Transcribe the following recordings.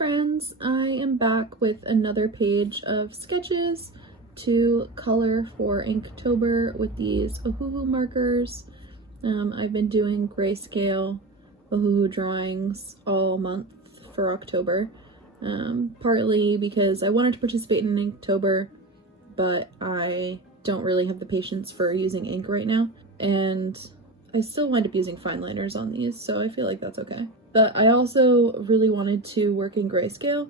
friends, I am back with another page of sketches to color for Inktober with these Ohuhu markers. I've been doing grayscale Ohuhu drawings all month for October, partly because I wanted to participate in Inktober, but I don't really have the patience for using ink right now, and I still wind up using fine liners on these, so I feel like that's okay. But I also really wanted to work in grayscale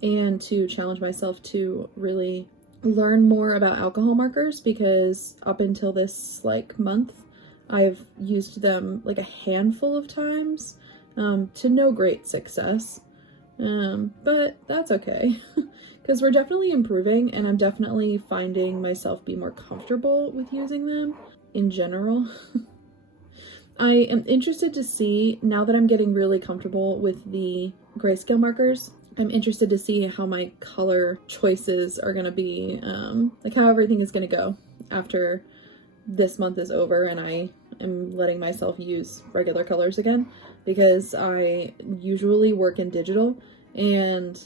and to challenge myself to really learn more about alcohol markers, because up until this month I've used them like a handful of times to no great success, but that's okay because we're definitely improving, and I'm definitely finding myself be more comfortable with using them in general. I am interested to see, now that I'm getting really comfortable with the grayscale markers, I'm interested to see how my color choices are going to be, like how everything is going to go after this month is over and I am letting myself use regular colors again, because I usually work in digital and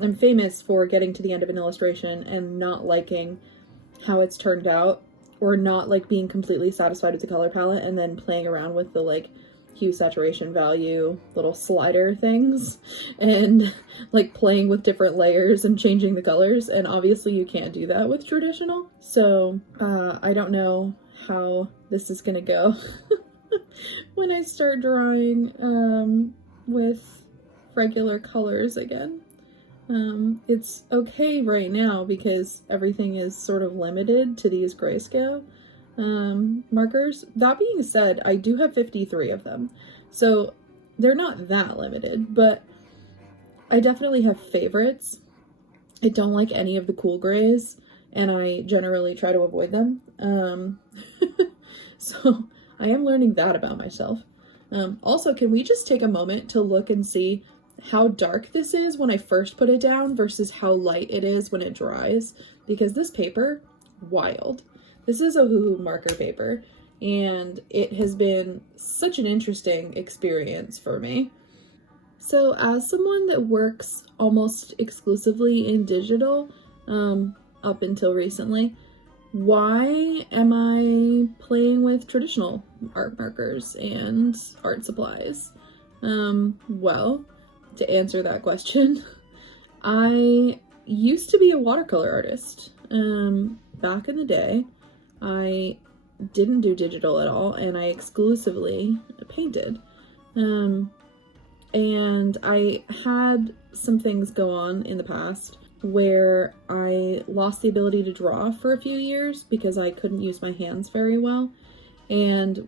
I'm famous for getting to the end of an illustration and not liking how it's turned out, or not being completely satisfied with the color palette and then playing around with the hue, saturation, value, little slider things, and playing with different layers and changing the colors. And obviously you can't do that with traditional. So I don't know how this is gonna go when I start drawing with regular colors again. It's okay right now because everything is sort of limited to these grayscale markers. That being said, I do have 53 of them, so they're not that limited, but I definitely have favorites. I don't like any of the cool grays, and I generally try to avoid them. So I am learning that about myself. Also, can we just take a moment to look and see how dark this is when I first put it down versus how light it is when it dries? Because this paper, wild. This is Ohuhu marker paper, and it has been such an interesting experience for me. So as someone that works almost exclusively in digital, up until recently, why am I playing with traditional art markers and art supplies? Well, to answer that question, I used to be a watercolor artist. Back in the day, I didn't do digital at all, and I exclusively painted. And I had some things go on in the past where I lost the ability to draw for a few years because I couldn't use my hands very well. And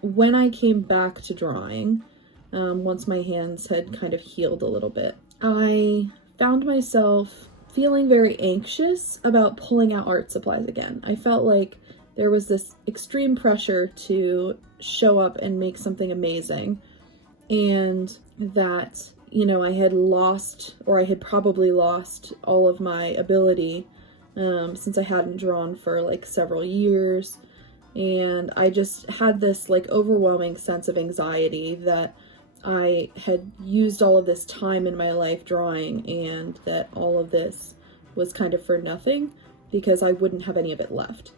when I came back to drawing, once my hands had kind of healed a little bit, I found myself feeling very anxious about pulling out art supplies again. I felt like there was this extreme pressure to show up and make something amazing, and that, I had lost, or I had probably lost, all of my ability since I hadn't drawn for several years. And I just had this overwhelming sense of anxiety that I had used all of this time in my life drawing, and that all of this was kind of for nothing because I wouldn't have any of it left.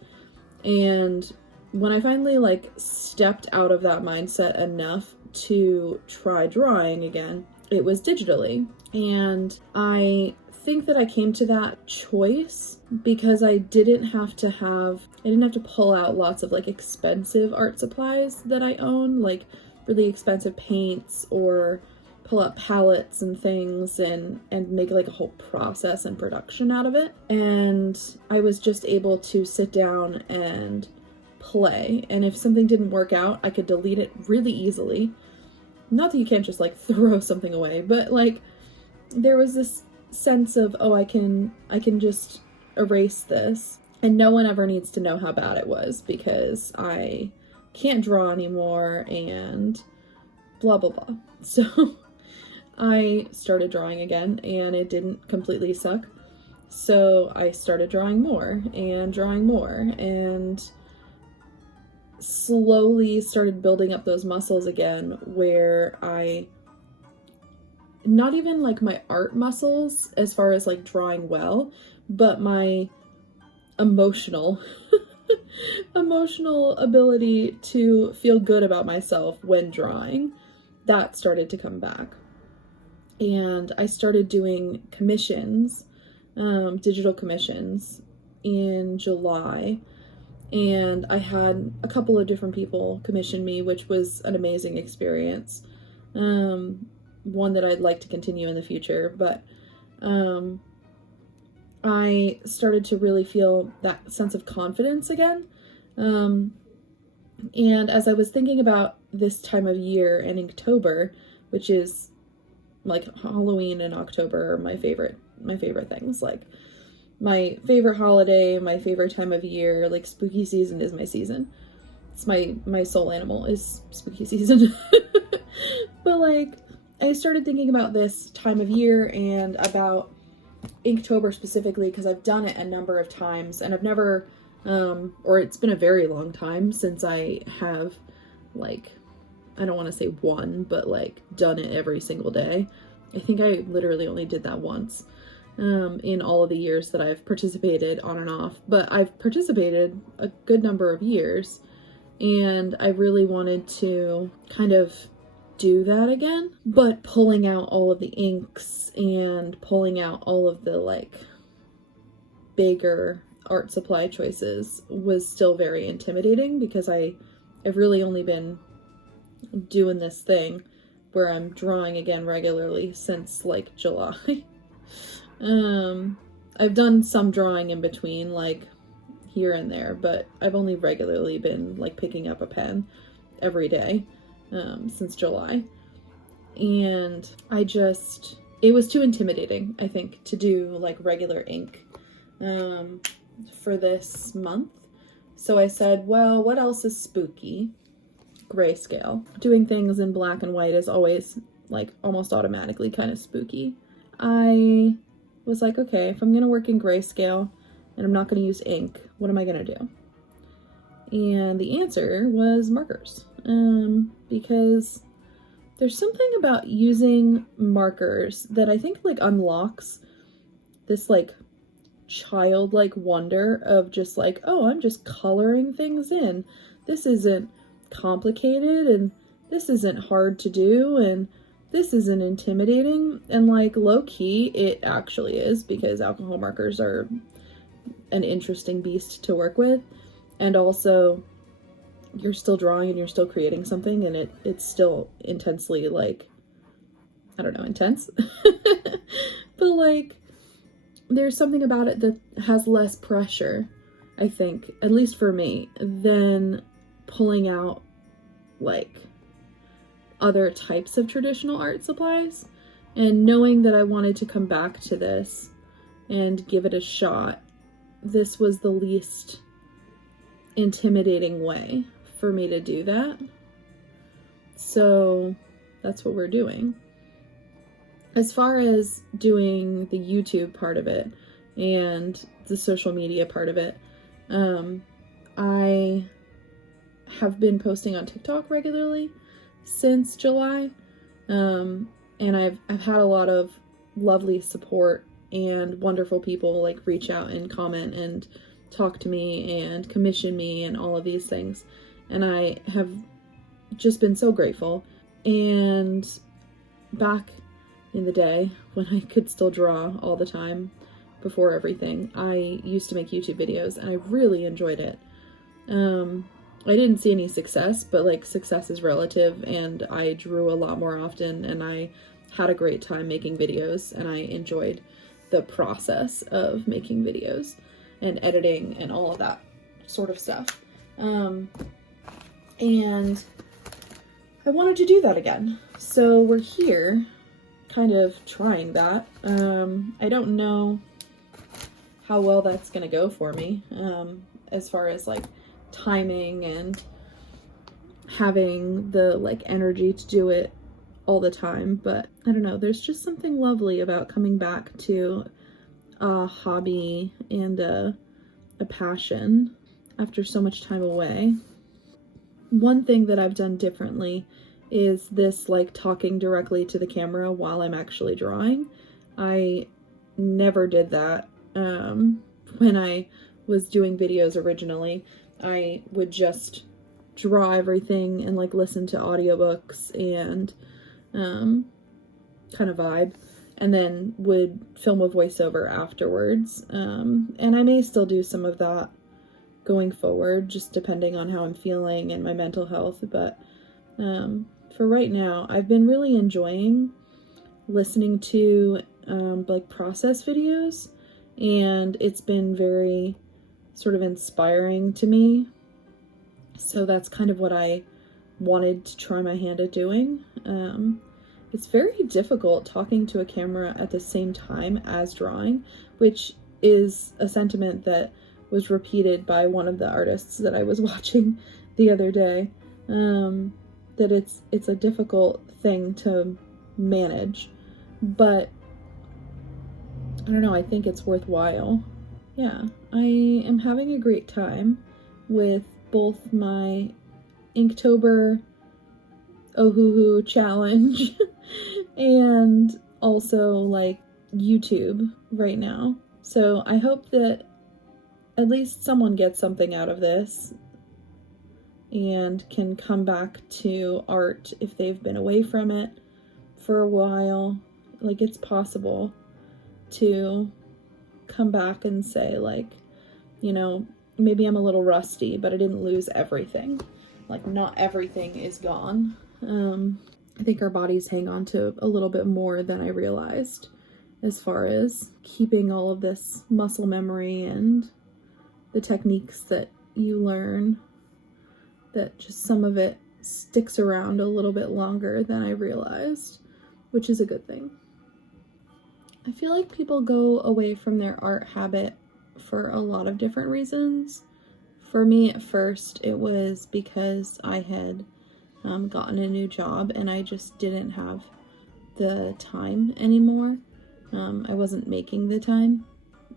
And when I finally stepped out of that mindset enough to try drawing again, it was digitally. And I think that I came to that choice because I didn't have to pull out lots of expensive art supplies that I own, really expensive paints, or pull out palettes and things and make a whole process and production out of it. And I was just able to sit down and play, and if something didn't work out, I could delete it really easily. Not that you can't just throw something away, but there was this sense of, oh, I can just erase this, and no one ever needs to know how bad it was because I can't draw anymore, and blah blah blah. So I started drawing again, and it didn't completely suck. So I started drawing more, and slowly started building up those muscles again, where I not even like my art muscles as far as like drawing well, but my emotional emotional ability to feel good about myself when drawing, that started to come back. And I started doing commissions, digital commissions in July, and I had a couple of different people commission me, which was an amazing experience. One that I'd like to continue in the future, but I started to really feel that sense of confidence again. And as I was thinking about this time of year in October, which is like Halloween and October are my favorite things. Like my favorite holiday, my favorite time of year, like spooky season is my season. It's my soul animal is spooky season. But like I started thinking about this time of year and about Inktober specifically because I've done it a number of times and I've never or it's been a very long time since I have, like, I don't want to say won, but like done it every single day. I think I literally only did that once in all of the years that I've participated on and off, but I've participated a good number of years and I really wanted to kind of do that again, but pulling out all of the inks and pulling out all of the like bigger art supply choices was still very intimidating because I've really only been doing this thing where I'm drawing again regularly since like July. I've done some drawing in between, like here and there, but I've only regularly been like picking up a pen every day since July. And it was too intimidating, I think, to do like regular ink for this month. So I said, well, what else is spooky? Grayscale. Doing things in black and white is always like almost automatically kind of spooky. I was like, okay, if I'm gonna work in grayscale and I'm not gonna use ink, what am I gonna do? And the answer was markers. Because there's something about using markers that I think like unlocks this like childlike wonder of just like, oh, I'm just coloring things in. This isn't complicated and this isn't hard to do and this isn't intimidating. And like low key, it actually is, because alcohol markers are an interesting beast to work with. And also you're still drawing and you're still creating something and it's still intensely like, I don't know, intense. But like there's something about it that has less pressure, I think, at least for me, than pulling out like other types of traditional art supplies. And knowing that I wanted to come back to this and give it a shot, this was the least intimidating way for me to do that. So that's what we're doing. As far as doing the YouTube part of it and the social media part of it, I have been posting on TikTok regularly since July, and I've had a lot of lovely support and wonderful people like reach out and comment and talk to me and commission me and all of these things, and I have just been so grateful. And back in the day when I could still draw all the time before everything, I used to make YouTube videos and I really enjoyed it. I didn't see any success, but like success is relative, and I drew a lot more often and I had a great time making videos and I enjoyed the process of making videos and editing and all of that sort of stuff. And I wanted to do that again. So we're here kind of trying that. I don't know how well that's gonna go for me as far as like timing and having the like energy to do it all the time, but I don't know, there's just something lovely about coming back to a hobby and a passion after so much time away. One thing that I've done differently is this like talking directly to the camera while I'm actually drawing. I never did that when I was doing videos originally. I would just draw everything and like listen to audiobooks and kind of vibe, and then would film a voiceover afterwards. And I may still do some of that going forward, just depending on how I'm feeling and my mental health. But for right now, I've been really enjoying listening to like process videos, and it's been very sort of inspiring to me. So that's kind of what I wanted to try my hand at doing. It's very difficult talking to a camera at the same time as drawing, which is a sentiment that was repeated by one of the artists that I was watching the other day. That it's a difficult thing to manage, but I don't know, I think it's worthwhile. Yeah, I am having a great time with both my Inktober Ohuhu challenge and also like YouTube right now. So I hope that at least someone gets something out of this and can come back to art if they've been away from it for a while. Like, it's possible to come back and say, like, you know, maybe I'm a little rusty, but I didn't lose everything. Like, not everything is gone. I think our bodies hang on to a little bit more than I realized as far as keeping all of this muscle memory and the techniques that you learn, that just some of it sticks around a little bit longer than I realized, which is a good thing. I feel like people go away from their art habit for a lot of different reasons. For me, at first, it was because I had gotten a new job and I just didn't have the time anymore. I wasn't making the time.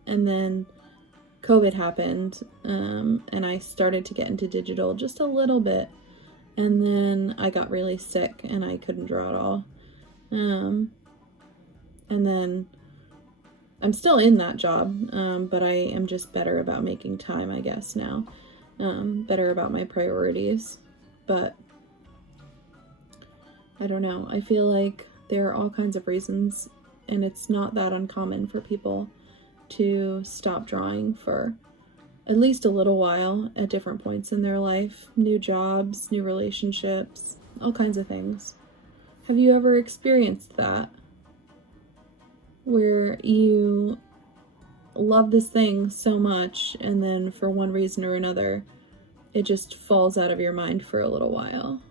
And then COVID happened, and I started to get into digital just a little bit. And then I got really sick and I couldn't draw at all. And then I'm still in that job, but I am just better about making time, I guess, now. Better about my priorities. But I don't know. I feel like there are all kinds of reasons, and it's not that uncommon for people to stop drawing for at least a little while at different points in their life. New jobs, new relationships, all kinds of things. Have you ever experienced that? Where you love this thing so much and then for one reason or another, it just falls out of your mind for a little while.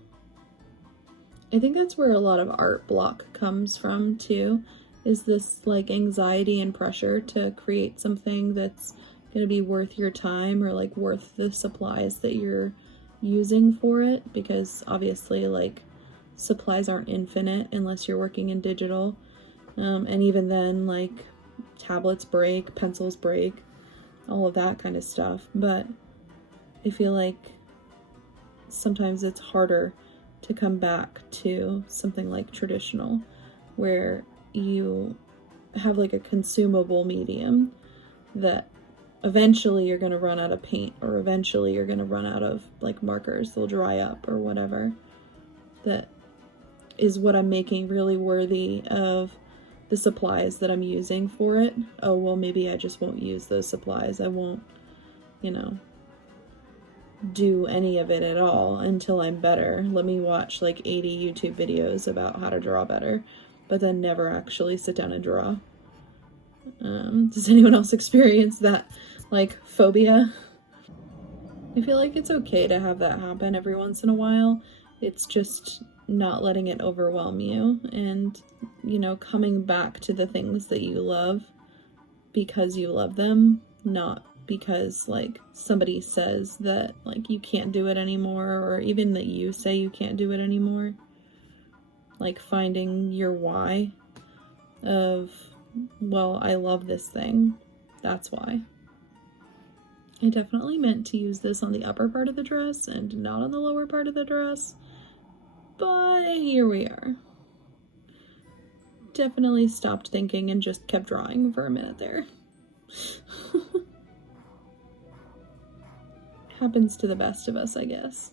I think that's where a lot of art block comes from too, is this like anxiety and pressure to create something that's going to be worth your time or like worth the supplies that you're using for it, because obviously like supplies aren't infinite unless you're working in digital. And even then, like, tablets break, pencils break, all of that kind of stuff. But I feel like sometimes it's harder to come back to something like traditional, where you have like a consumable medium that eventually you're going to run out of paint, or eventually you're going to run out of like markers, they'll dry up or whatever. That is what I'm making really worthy of the supplies that I'm using for it. Oh, well, maybe I just won't use those supplies. I won't, do any of it at all until I'm better. Let me watch like 80 YouTube videos about how to draw better, but then never actually sit down and draw. Does anyone else experience that, like, phobia? I feel like it's okay to have that happen every once in a while. It's just not letting it overwhelm you and, coming back to the things that you love because you love them, not because, like, somebody says that, like, you can't do it anymore, or even that you say you can't do it anymore. Like, finding your why of, well, I love this thing. That's why. I definitely meant to use this on the upper part of the dress and not on the lower part of the dress. But here we are. Definitely stopped thinking and just kept drawing for a minute there. Happens to the best of us, I guess.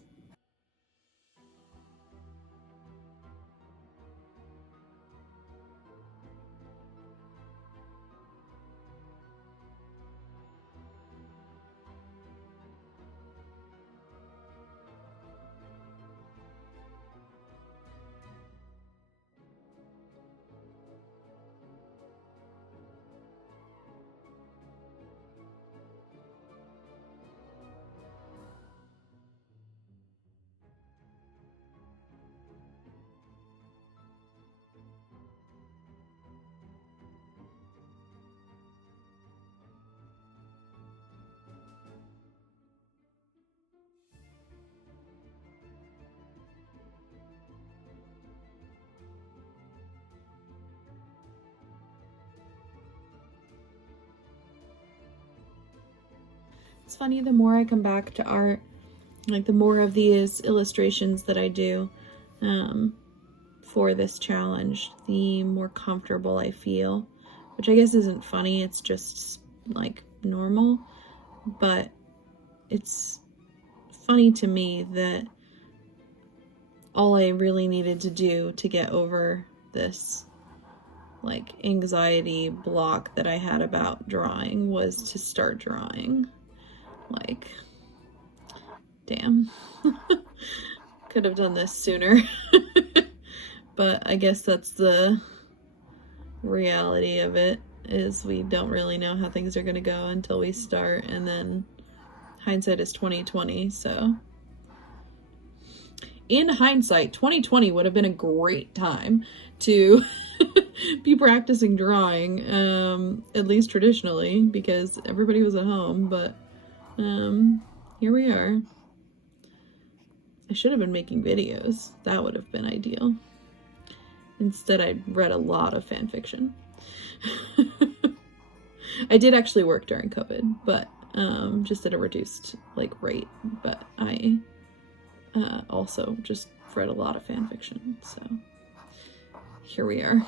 It's funny, the more I come back to art, like the more of these illustrations that I do for this challenge, the more comfortable I feel, which I guess isn't funny, it's just like normal, but it's funny to me that all I really needed to do to get over this like anxiety block that I had about drawing was to start drawing. Like, damn. Could have done this sooner. But I guess that's the reality of it, is we don't really know how things are going to go until we start, and then hindsight is 2020, so in hindsight, 2020 would have been a great time to be practicing drawing, at least traditionally, because everybody was at home, but here we are. I should have been making videos. That would have been ideal. Instead, I read a lot of fan fiction. I did actually work during COVID, but just at a reduced like rate. But I also just read a lot of fan fiction. So here we are.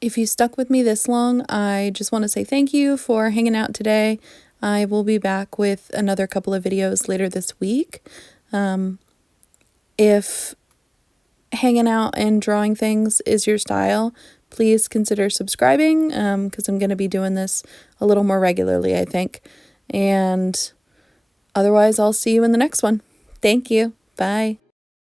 If you stuck with me this long, I just want to say thank you for hanging out today. I will be back with another couple of videos later this week. If hanging out and drawing things is your style, please consider subscribing, because I'm going to be doing this a little more regularly, I think. And otherwise, I'll see you in the next one. Thank you. Bye.